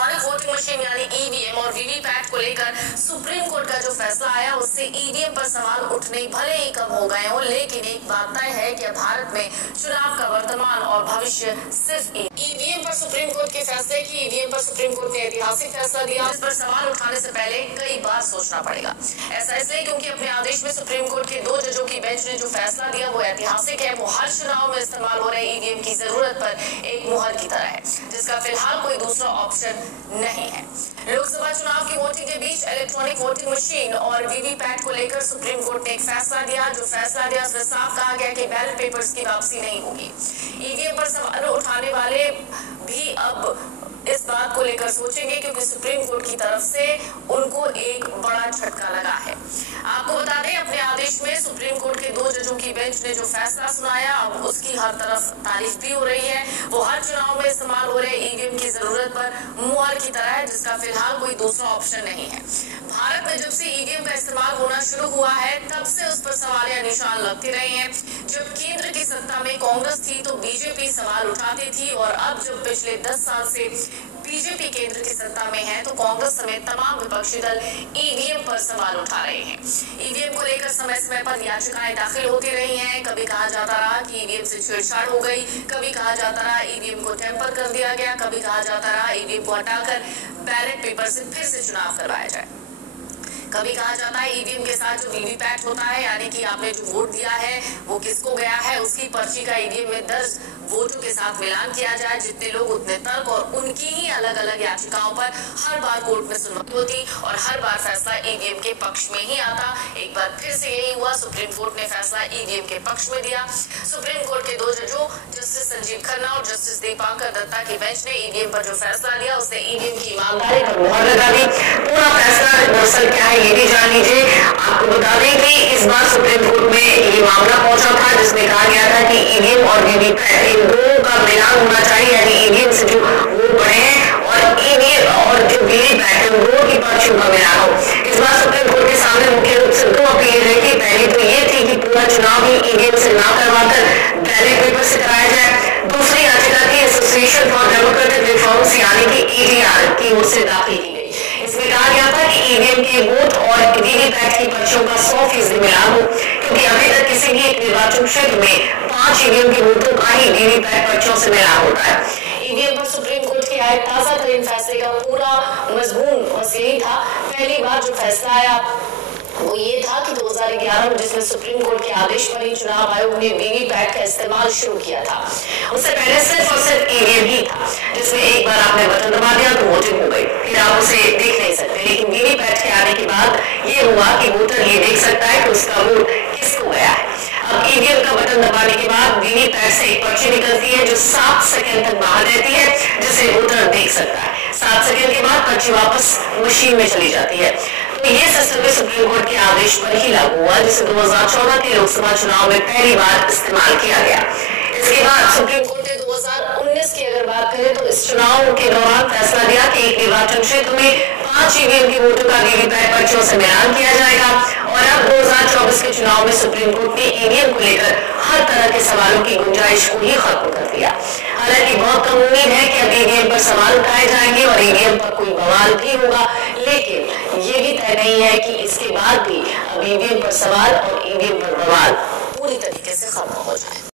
Electronic voting machine यानी EVM और VVPAT को लेकर सुप्रीम कोर्ट का जो फैसला आया उससे ईवीएम पर सवाल उठने भले ही कम हो गए हों, लेकिन एक बात तय है कि भारत में चुनाव का वर्तमान और भविष्य सिर्फ ईवीएम पर सुप्रीम कोर्ट के फैसले की ईवीएम पर सुप्रीम कोर्ट ने ऐतिहासिक फैसला दिया, जिस पर सवाल उठाने से पहले कई बार सोचना पड़ेगा। ऐसा इसलिए क्योंकि अपने आदेश में सुप्रीम कोर्ट के 2 जजों की बेंच ने जो फैसला दिया वो ऐतिहासिक है। वो हर चुनाव में इस्तेमाल हो रहे ईवीएम की जरूरत पर एक मुहर की तरह है, जिसका फिलहाल कोई दूसरा ऑप्शन नहीं है। लोकसभा चुनाव की वोटिंग के बीच इलेक्ट्रॉनिक वोटिंग मशीन और वीवीपैट को लेकर सुप्रीम कोर्ट ने एक फैसला दिया। जो फैसला दिया उसमें साफ कहा गया कि बैलेट पेपर्स की वापसी नहीं होगी। ईवीएम पर सवाल उठाने वाले भी अब इस बात को लेकर सोचेंगे क्योंकि सुप्रीम कोर्ट की तरफ से उनको एक बड़ा झटका लगा है। आपको बता दें, अपने आदेश में सुप्रीम कोर्ट के 2 जजों की बेंच ने जो फैसला सुनाया अब उसकी हर तरफ तारीफ भी हो रही है। वो हर चुनाव में इस्तेमाल हो रहे ईवीएम की जरूरत पर मुहर की तरह है, जिसका फिलहाल कोई दूसरा ऑप्शन नहीं है। भारत में जब से ईवीएम का इस्तेमाल होना शुरू हुआ है तब से उस पर सवाल या निशान लगते रहे हैं। जब केंद्र की सत्ता में कांग्रेस थी तो बीजेपी सवाल उठाती थी और अब जब पिछले 10 साल से बीजेपी केंद्र की सत्ता में है तो कांग्रेस समेत तमाम विपक्षी दल ईवीएम पर सवाल उठा रहे हैं। ईवीएम को लेकर समय समय पर याचिकाएं दाखिल होती रही हैं। कभी कहा जाता रहा कि ईवीएम से छेड़छाड़ हो गई, कभी कहा जाता रहा ईवीएम को टेम्पर कर दिया गया, कभी कहा जाता रहा ईवीएम को हटाकर बैलेट पेपर से फिर से चुनाव करवाया जाए। कभी कहा जाता है ईवीएम के साथ जो वीवीपैट होता है यानी कि आपने जो वोट दिया है वो किसको गया है उसकी पर्ची का ईवीएम में दर्ज वोटों के साथ मिलान किया जाए। जितने लोग उतने तर्क और उनकी ही अलग अलग याचिकाओं पर हर बार कोर्ट में सुनवाई होती और हर बार फैसला ईवीएम के पक्ष में ही आता। एक बार फिर से यही हुआ, सुप्रीम कोर्ट ने फैसला ईवीएम के पक्ष में दिया। सुप्रीम कोर्ट के 2 जजों जस्टिस संजीव खन्ना और जस्टिस दीपांकर दत्ता की बेंच ने ईवीएम पर जो फैसला दिया उसने ईवीएम की ईमानदारी पर मुहर लगा दी। पूरा फैसला दरअसल क्या है ये भी जान लीजिए। आपको बता दें कि इस बार सुप्रीम कोर्ट में ये मामला पहुंचा था जिसमें कहा गया था कि ईवीएम और वीवीपैट इन दोनों का मिलान होना चाहिए, यानी ईवीएम से जो वोट पड़े हैं और ईवीएम और जो वीवीपैट इन दोनों की पर्चियों का मिलान हो। इस बार सुप्रीम कोर्ट के सामने मुख्य रूप से 2 अपील रही थी। पहली तो ये थी कि पूरा चुनाव ही ईवीएम से ना करवाकर बैलेट पेपर से कराया जाए। दूसरी याचिका थी एसोसिएशन फॉर डेमोक्रेटिक रिफॉर्म्स यानी कि एडीआर की ओर से दाखिल की गई। इसमें कहा गया था कि ईवीएम के वोट और वीवीपैट की पर्चियों का 100% मिलान हो, क्योंकि अभी तक किसी भी एक निर्वाचन क्षेत्र में 5 ईवीएम के वोटों का ही वीवीपैट पर्चियों से मिलान होता है। ईवीएम पर सुप्रीम कोर्ट के आए ताजा तरीन फैसले का पूरा मजमून बस यही था। पहली बार जो फैसला आया वो ये था कि 2011 में जिसमें सुप्रीम कोर्ट के आदेश पर ही चुनाव आयोग ने वीवीपैट का इस्तेमाल शुरू किया था। उससे पहले सिर्फ और सिर्फ ईवीएम ही था जिसमें एक बार आपने बटन दबा दिया तो वोटिंग हो गई, फिर आप उसे देख नहीं सकते। लेकिन वीवीपैट के आने के बाद ये हुआ कि वोटर ये देख सकता है कि उसका वोट किसको गया है। अब ईवीएम का बटन दबाने के बाद वीवीपैट से एक पर्ची निकलती है जो 7 सेकंड तक बाहर रहती है, जिसे वोटर देख सकता है। 7 सेकंड के बाद पर्ची वापस मशीन में चली जाती है। तो ये सिस्टम भी सुप्रीम कोर्ट के आदेश पर ही लागू हुआ, जिसे 2014 के लोकसभा चुनाव में पहली बार इस्तेमाल किया गया। इसके बाद सुप्रीम कोर्ट ने 2019 की अगर बात करें तो इस चुनाव के दौरान फैसला दिया कि एक निर्वाचन क्षेत्र में 5 ईवीएम के वोटों का वीवीपैट पर्चियों से मिलान किया जाएगा। और अब 2024 के चुनाव में सुप्रीम कोर्ट ने ईवीएम को लेकर हर तरह के सवालों की गुंजाइश को ही खत्म कर दिया। हालांकि बहुत कम उम्मीद है कि अब ईवीएम पर सवाल उठाए जाएंगे और ईवीएम पर कोई बवाल भी होगा, लेकिन ये भी तय नहीं है कि इसके बाद भी अब ईवीएम पर सवाल और ईवीएम पर बवाल पूरी तरीके से खत्म हो जाए।